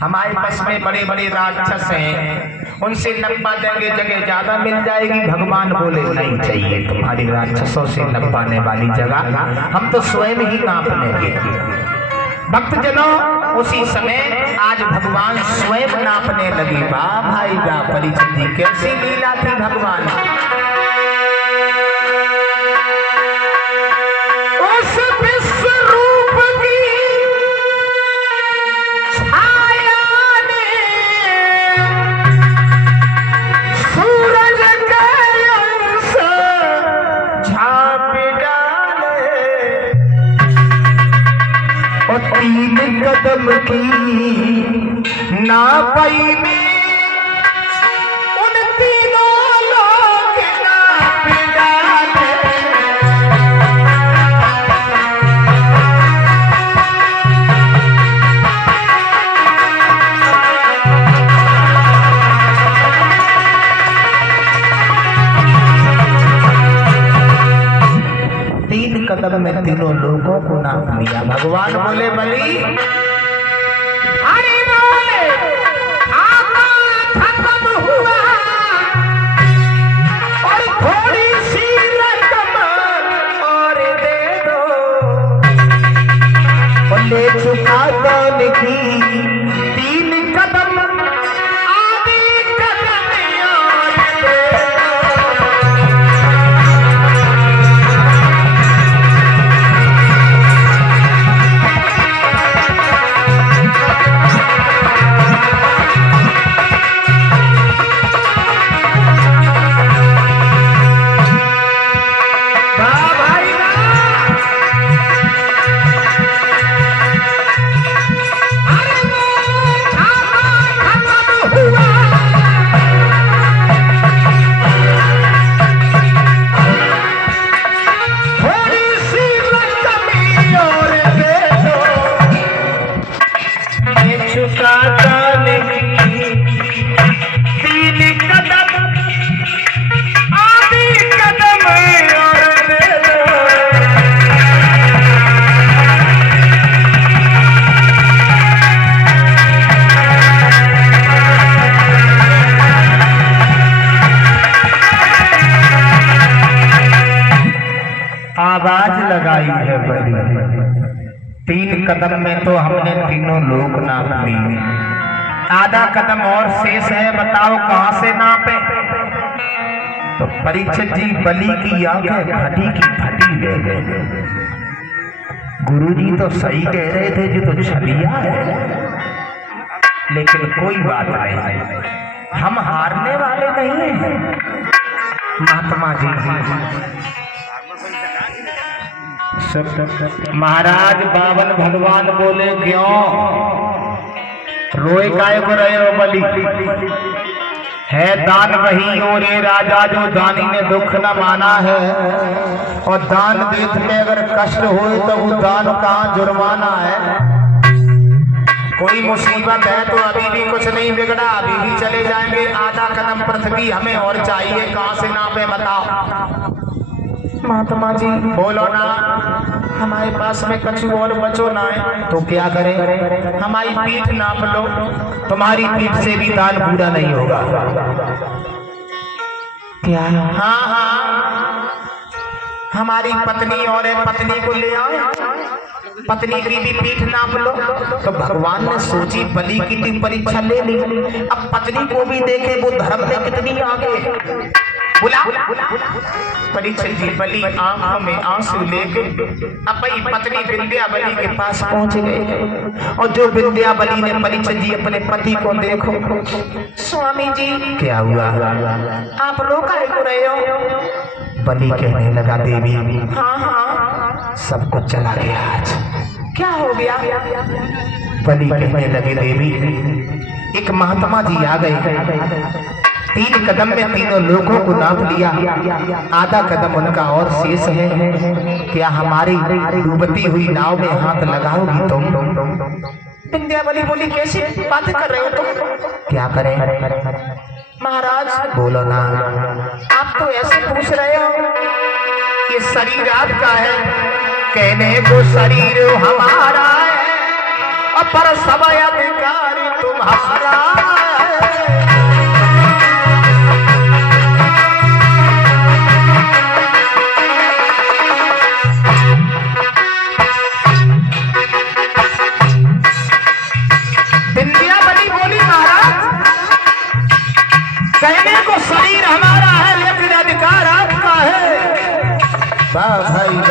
हमारे पास में बड़े बड़े राक्षस हैं, उनसे नब्बा देंगे जगह ज्यादा मिल जाएगी। भगवान बोले नहीं चाहिए, तुम्हारी राक्षसों से नब्बाने वाली जगह हम तो स्वयं ही नाप लेंगे। भक्तजनों उसी समय आज भगवान स्वयं नापने लगे। वाह भाई वाह, परीक्षित जी कैसी लीला थी भगवान। उस विश्व रूप की तीन कदम की नापई में उन तीनों लोग नाप डाले। तीन कदम में तीनों लोगों को नाप लिया। भगवान बोले बलि अरे बोले आका खत्म हुआ और थोड़ी सी रकम और दे दो। और ले चुका दान की तीन कदम आदि कदम और दे दो। का जाने की, तीन कदम आधी कदम और दे दो। आवाज लगाई है बड़ी, तीन कदम में तो हमने तीनों लोक नाप ली, आधा कदम और शेष है, बताओ कहां से नापे। तो परीक्षित जी बलि की आंखें फटी की फटी रह गए। गुरुजी तो सही कह रहे थे, जो तो छलिया है, लेकिन कोई बात नहीं, हम हारने वाले नहीं हैं। महात्मा जी महाराज बावन भगवान बोले, क्यों रोए काय को रहे हो बलि, है दान वही और ये राजा जो दानी ने दुख न माना है, और दान देते में अगर कष्ट हो तो वो दान कहाँ जुर्माना है। कोई मुसीबत है तो अभी भी कुछ नहीं बिगड़ा, अभी भी चले जाएंगे। आधा कदम पृथ्वी हमें और चाहिए, कहाँ से नापे बताओ। महात्मा जी बोलो ना, हमारे पास में कछु और बचो ना है तो क्या करें, हमारी पीठ नाप लो, तुम्हारी पीठ से भी दान पूरा नहीं होगा। क्या? हाँ हाँ, हमारी पत्नी और पत्नी को ले आओ, पत्नी की भी पीठ नाप लो। तो भगवान ने सोची बलि की भी परीक्षा ले ली, अब पत्नी को भी देखे वो धर्म में कितनी आगे। बुला परीक्षित जी बलि आंखों में आंसू लेके अपनी पत्नी विंध्याबली के पास पहुंच गए, और जो विंध्याबली ने परीक्षित जी अपने पति को देखो, स्वामी जी क्या हुआ, आप रोका क्यों रहे हो। बलि कहने लगा, देवी हाँ हाँ सब कुछ चला गया, आज क्या हो गया। बलि कहने लगे, देवी एक महात्मा जी आ गए, तीन कदम में तीनों लोगों को नाप लिया, आधा कदम उनका और शेष है, क्या हमारी डूबती हुई नाव में हाथ लगाओगी तुम। विंध्याबली बोली, कैसी बातें कर रहे हो तुम, क्या करें। महाराज बोलो ना, आप तो ऐसे पूछ रहे हो, ये शरीर आपका है, कहने को शरीर हमारा है, और पर सब अधिकार तुम्हारा है। विंध्याबली बोली, महाराज कहने को शरीर हमारा है, लेकिन अधिकार आपका है। भाई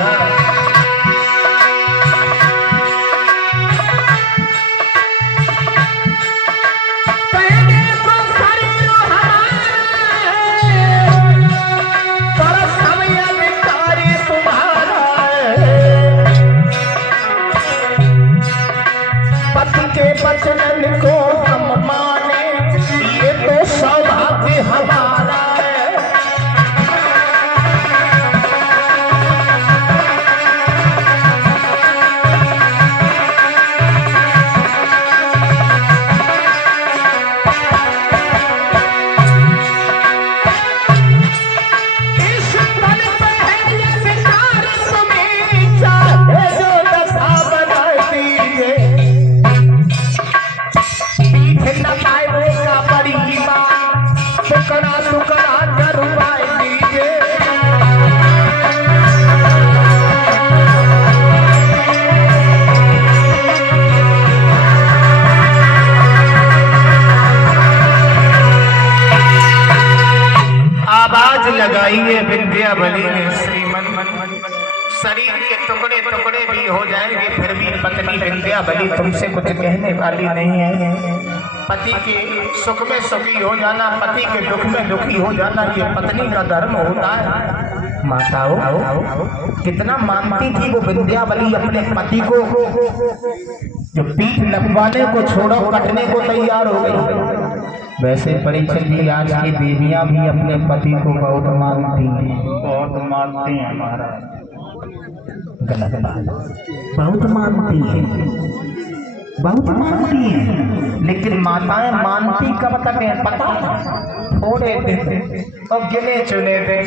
वचन को हम माने, ये तो सौभाग्य हमारा है। इस पल पे है ये विचार तुम्हें, चाहे जो दशा बना दीजिए, का बड़ी बात टुकड़ा टुकड़ा करवाए दीजिए। आवाज लगाई है विंध्याबली ने, श्रीमन शरीर के टुकड़े टुकड़े भी हो जाएंगे, फिर भी पत्नी विंध्याबली तुमसे कुछ कहने वाली नहीं है। पति के सुख में सुखी हो जाना, पति के दुख में दुखी हो जाना, ये पत्नी का धर्म होता है। माताओं कितना मानती थी वो विंध्याबली अपने पति को, जो पीठ नपवाने को छोड़ो कटने को तैयार हो गई। वैसे परीक्षित जी आज की देवियां भी अपने पति को बहुत मानती हैं, बहुत मानती हैं महाराज, गलत बात, बहुत मानती है। बहुत मानती हैं, लेकिन माताएं मानती कब तक है पता है? थोड़े दिन और गिने चुने दिन।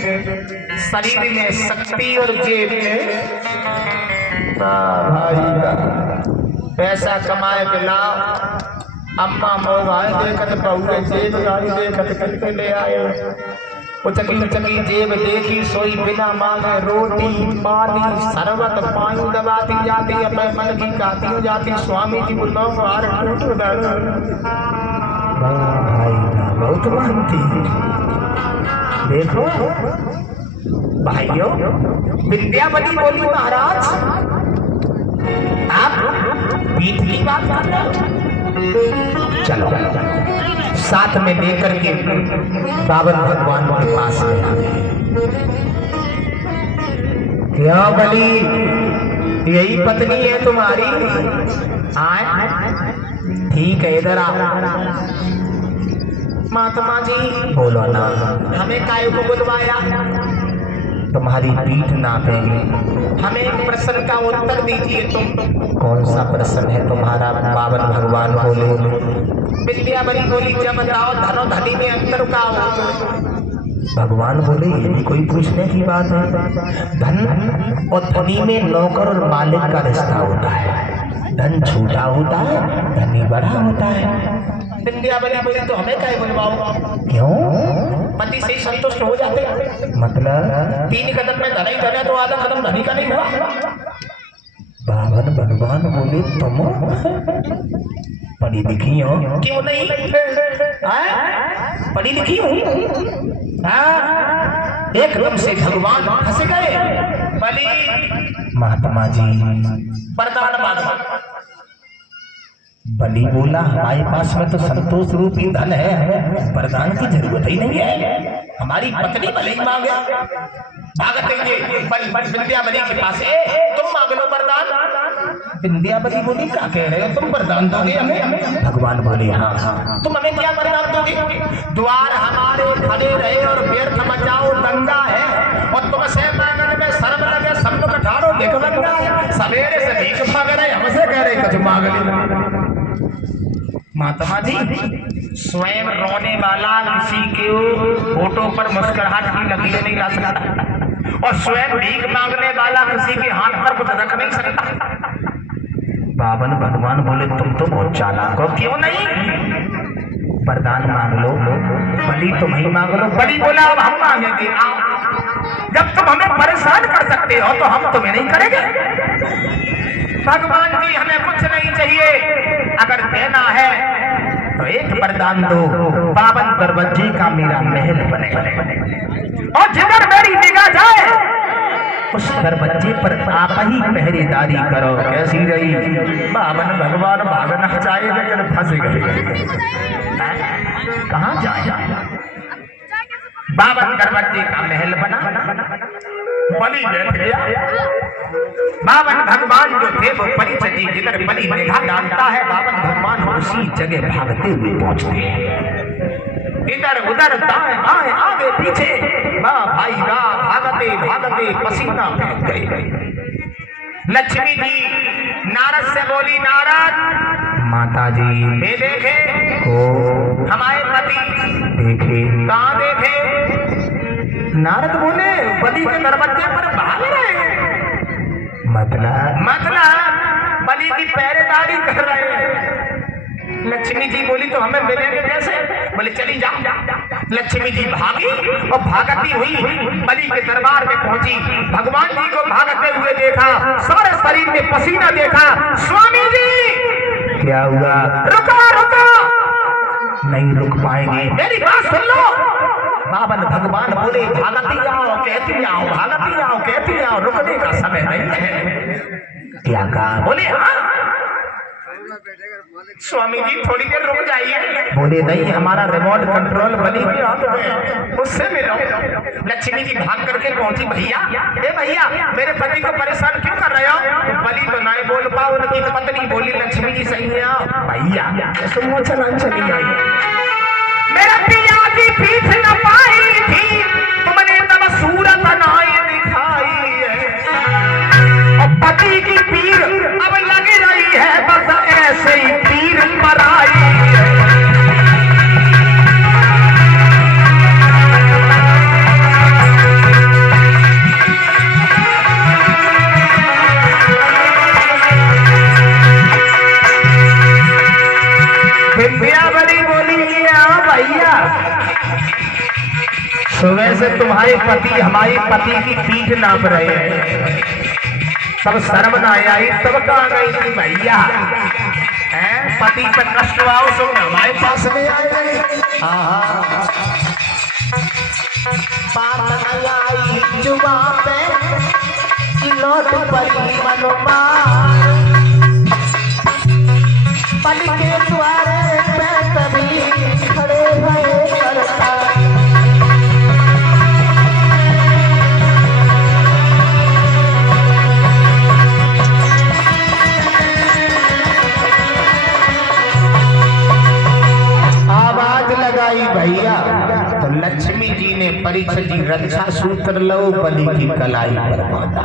शरीर में शक्ति और जेब में भाई पैसा कमाए के लाओ। अम्मा मोबाइल देखत बहुए जेब गाड़ी देखत करके ले आए। उचकी उचकी जेब देखी सोई बिना मांगे रोटी पानी शरबत पानी दबाती जाती अपने मन की गाती हो जाती। स्वामी जी बोलो मार टूट भाई बहुत मानती। देखो भाइयों, विद्यावती बोली महाराज आप पीठ की बात कर रहे हो, चलो साथ में लेकर के बाबर भगवान के पास में आ गए। क्यों बली, यही पत्नी है तुम्हारी? आए ठीक है, इधर आओ। महात्मा जी बोलो ना, हमें काहे को बुलवाया? तुम्हारी पीठ नापेंगे, हमें प्रश्न का उत्तर दीजिए। तुम कौन सा प्रश्न है तुम्हारा? बाबर भगवान बोले। विद्यावती बोली जब बताओ धनो धनी में अंतर का हो। भगवान बोले ये भी कोई पूछने की बात है? धन और धनी में नौकर और मालिक का रिश्ता होता है। धन छोटा होता है, धनी बड़ा होता है। विद्यावती बोली तो हमें काहे बुलवाओ? क्यों? पति से ही संतुष्ट हो जाते हैं। मतलब 3 कदम में धन ही धन है तो आधा कदम धनी का नहीं हुआ? बाबर भगवान बोले तुम पढ़ी लिखी हो? क्यों नहीं? पढ़ी लिखी हो? एकदम से भगवान फंस गए। बली महात्मा जी वरदान मांगो। बलि बोला हमारे पास में तो संतोष रूपी धन है, वरदान की जरूरत ही नहीं है। हमारी पत्नी भले ही मांगे। भागते विद्यावती के पास तुम मांग लो वरदान। विद्यावती बोली क्या कह रहे हो? तुम वरदान दोगे हमें? भगवान बोले हाँ। तुम हमें क्या वरदान दोगे? द्वार हमारे खड़े रहे और व्यर्थ मचाओ दंगा है, और तुमसे मांगने में शर्म लगे सब लोग ठाड़ो भिखमंगा है। सवेरे से भीख मांग रहे, हमसे कह रहे कुछ मांग ले। महात्मा जी स्वयं रोने वाला किसी के फोटो पर मुस्कुराहट की लकीरें नहीं ला सकता, और स्वयं भीख मांगने वाला किसी के हाथ पर कुछ रख नहीं सकता। बावन भगवान बोले तुम तो बहुत चालाक हो। क्यों नहीं? वरदान मांग लो। बलि तुम ही मांग लो। बलि बोला अब हम मांगेंगे। जब तुम हमें परेशान कर सकते हो तो हम तुम्हें नहीं करेंगे। भगवान जी हमें कुछ नहीं चाहिए, अगर देना है तो एक वरदान दो, 52 दरवाजे का मेरा महल बने, और जिधर मेरी निगाह जाए उस दरवाजे पर आप ही पहरेदारी करो। कैसी रही? 52 भगवान भागना चाहे लेकिन फंस गए। कहाँ जाए? 52 दरवाजे का महल बना, बलि बैठ गया। 52 भगवान जो थे वो परिचय जिधर बलि निगाह डालता है 52 भगवान उसी जगह भागते हुए पहुंचते हैं। इधर उधर दाएं बाएं आगे पीछे भाई भागते भागते पसीना फेंक गए। लक्ष्मी जी नारद से बोली नारद माता जी ये देखे हमारे पति देखे। कहाँ देखे? नारद बोले बलि के दरवाजे पर भाग रहे हैं। मतलब बलि की पहरेदारी कर रहे हैं। लक्ष्मी जी बोली तो हमें मिलेंगे कैसे? बोले चली जाओ। लक्ष्मी जी भागी और भागती हुई बलि के दरबार में पहुंची। भगवान जी को भागते हुए देखा, सारे शरीर में पसीना देखा। स्वामी जी क्या हुआ? रुको रुको। नहीं रुक पाएंगे, मेरी बात सुन लो। 52 भगवान बोले भागती आओ कहती आओ, भागती आओ कहती आओ, रुकने का समय नहीं है। क्या कहा? बोले हाँ। स्वामी जी थोड़ी देर रुक जाइए। बोले नहीं, हमारा रिमोट कंट्रोल बलि के हाथ में, उससे मिलो। लक्ष्मी जी भाग करके पहुंची। भैया ए भैया मेरे पति को परेशान क्यों कर रहे हो? बलि तो नहीं बोल पाओ। उनकी पत्नी बोली लक्ष्मी जी सही है भैया चली आई। मेरा पिया की पीठ न पाई थी, तुमने तब सूरत नाई दिखाई है, और पति की पीर अब लग रही है बस वैसे ही तीर पर आई। विद्या बड़ी बोली भैया, सुबह से तुम्हारे पति हमारे पति की पीठ नाप रहे हैं, तब शर्म ना आई तब कहा गई थी भैया पति पे कष्ट आओ सो हमारे पास में आ गए। बात नहीं आई जुबान पे लौट पड़ी मनोमा, पल के द्वारे पे कभी खड़े भये करता। आवाज लगाई भैया तो लक्ष्मी जी ने परीक्षा जी रक्षा सूत्र लो बलि की कलाई पर बांधा।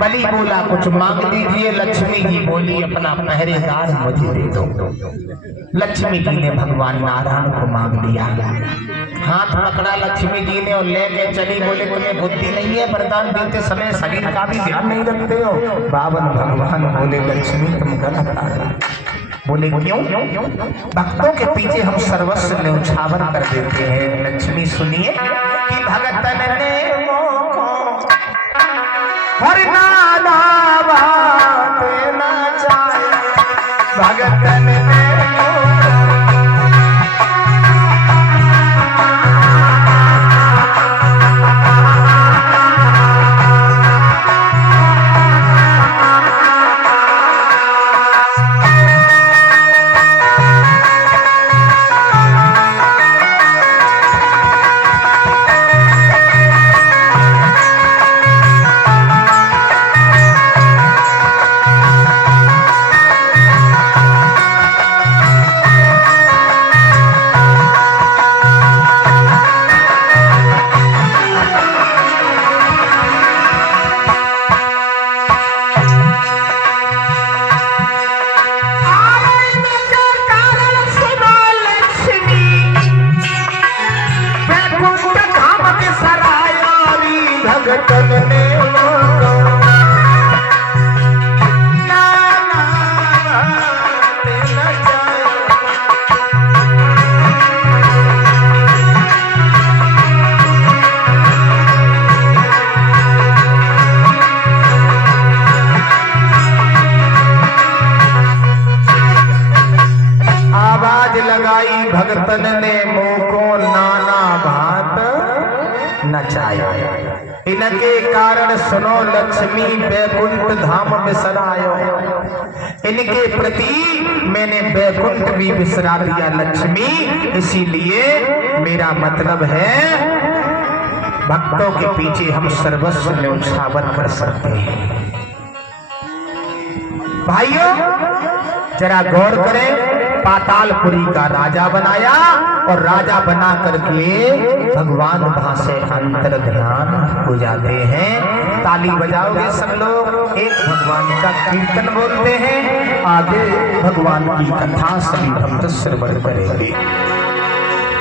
बलि बोला कुछ मांग दीजिए, लक्ष्मी जी बोली अपना पहरेदार मुझे दे दो। लक्ष्मी जी ने भगवान नारायण को मांग लिया, हाथ पकड़ा लक्ष्मी जी ने और लेके चली। बोले तुम्हें बुद्धि नहीं है, वरदान देते समय शरीर का भी ध्यान नहीं रखते हो। बावन भगवान बोले लक्ष्मी तुम गलत आ गए। बोले क्यों? भक्तों के पीछे हम सर्वस्व न्यौछावर कर देते हैं। लक्ष्मी सुनिए कि भगतन ने हर नाना बात न चाहे, भगतन ने भगतन ने मुँह को नाना भांत नचाया। इनके कारण सुनो लक्ष्मी बैकुंठ धाम बिसरायो। इनके प्रति मैंने बैकुंठ भी बिसरा दिया लक्ष्मी। इसीलिए मेरा मतलब है भक्तों के पीछे हम सर्वस्व न्यौछावर कर सकते हैं। भाइयों जरा गौर करें, पातालपुरी का राजा बनाया और राजा बना करके भगवान वहां से अंतर ध्यान हो जाते हैं। ताली बजाओगे सब लोग, एक भगवान का कीर्तन बोलते हैं, आगे भगवान की कथा सभी भक्त श्रवण करेंगे।